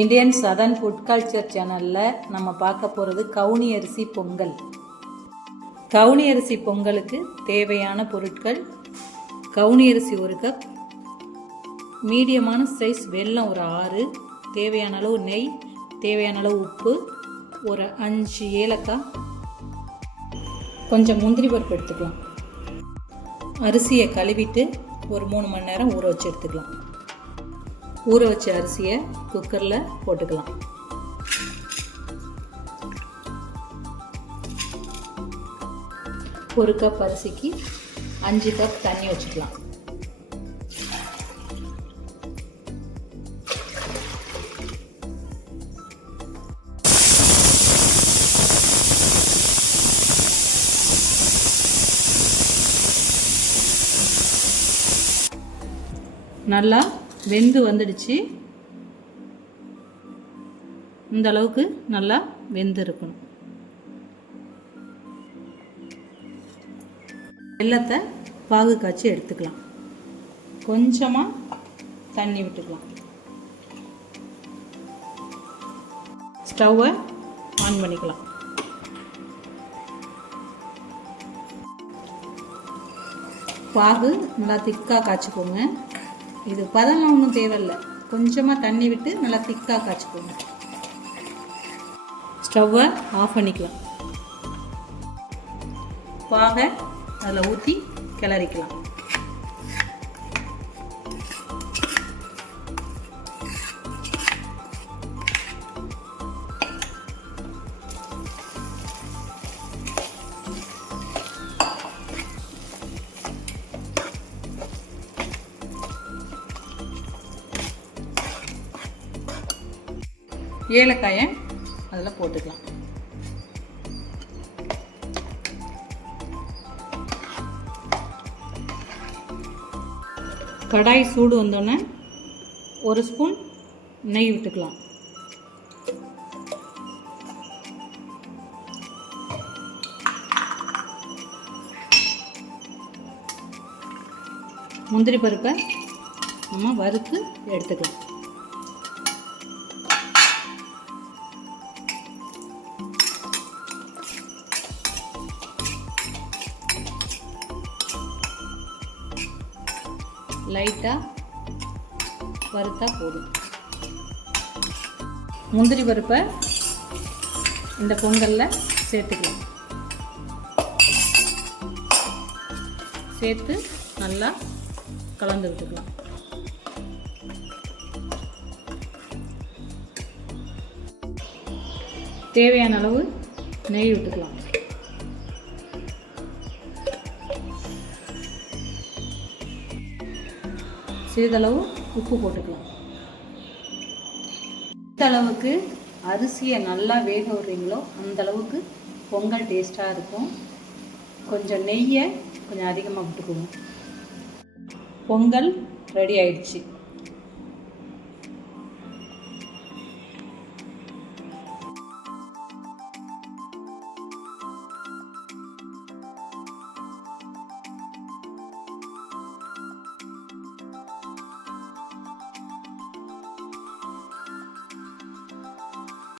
Indian southern food culture சேனலில் நம்ம பார்க்க போகிறது கவுனி அரிசி பொங்கல். கவுனி அரிசி பொங்கலுக்கு தேவையான பொருட்கள்: கவுனி அரிசி 1 கப், மீடியமான சைஸ் வெல்லம் ஒரு 6, தேவையான அளவு நெய், தேவையான அளவு உப்பு, ஒரு 5 ஏலக்காய், கொஞ்சம் முந்திரி பருப்பு எடுத்துக்கலாம். அரிசியை கழுவிட்டு ஒரு 3 மணி நேரம் ஊற வச்சு எடுத்துக்கலாம். ஊற வச்ச அரிசியை குக்கரில் போட்டுக்கலாம். ஒரு கப் அரிசிக்கு 5 கப் தண்ணி வச்சுக்கலாம். நல்லா வெந்து வந்துடுச்சு. இந்த அளவுக்கு நல்லா வெந்து இருக்கணும். வெல்லத்தை பாகு காய்ச்சி எடுத்துக்கலாம். கொஞ்சமாக தண்ணி விட்டுக்கலாம். ஸ்டவ்வை ஆன் பண்ணிக்கலாம். பாகு நல்லா திக்காக காய்ச்சிக்கோங்க. இது பதம் ஒன்றும் தேவையில்லை, கொஞ்சமாக தண்ணி விட்டு நல்லா திக்காக காய்ச்சிக்கோங்க. ஸ்டவ்வை ஆஃப் பண்ணிக்கலாம். பாகை அதில் ஊற்றி கிளறிக்கலாம். ஏலக்காயை அதில் போட்டுக்கலாம். கடாய் சூடு வந்தோடனே 1 ஸ்பூன் நெய் விட்டுக்கலாம். முந்திரி பருப்பை நம்ம வறுத்து எடுத்துக்கலாம். லைட்டாக வறுத்தா போதும். முந்திரி பருப்பை இந்த பொங்கலில் சேர்த்துக்கலாம். சேர்த்து நல்லா கலந்து விட்டுக்கலாம். தேவையான அளவு நெய் விட்டுக்கலாம். சிறிதளவு உப்பு போட்டுக்கலாம். எந்த அளவுக்கு அரிசியை நல்லா வேக விடுறீங்களோ அந்த அளவுக்கு பொங்கல் டேஸ்ட்டாக இருக்கும். கொஞ்சம் நெய்யை கொஞ்சம் அதிகமாக விட்டுக்குவோம். பொங்கல் ரெடி ஆயிடுச்சு.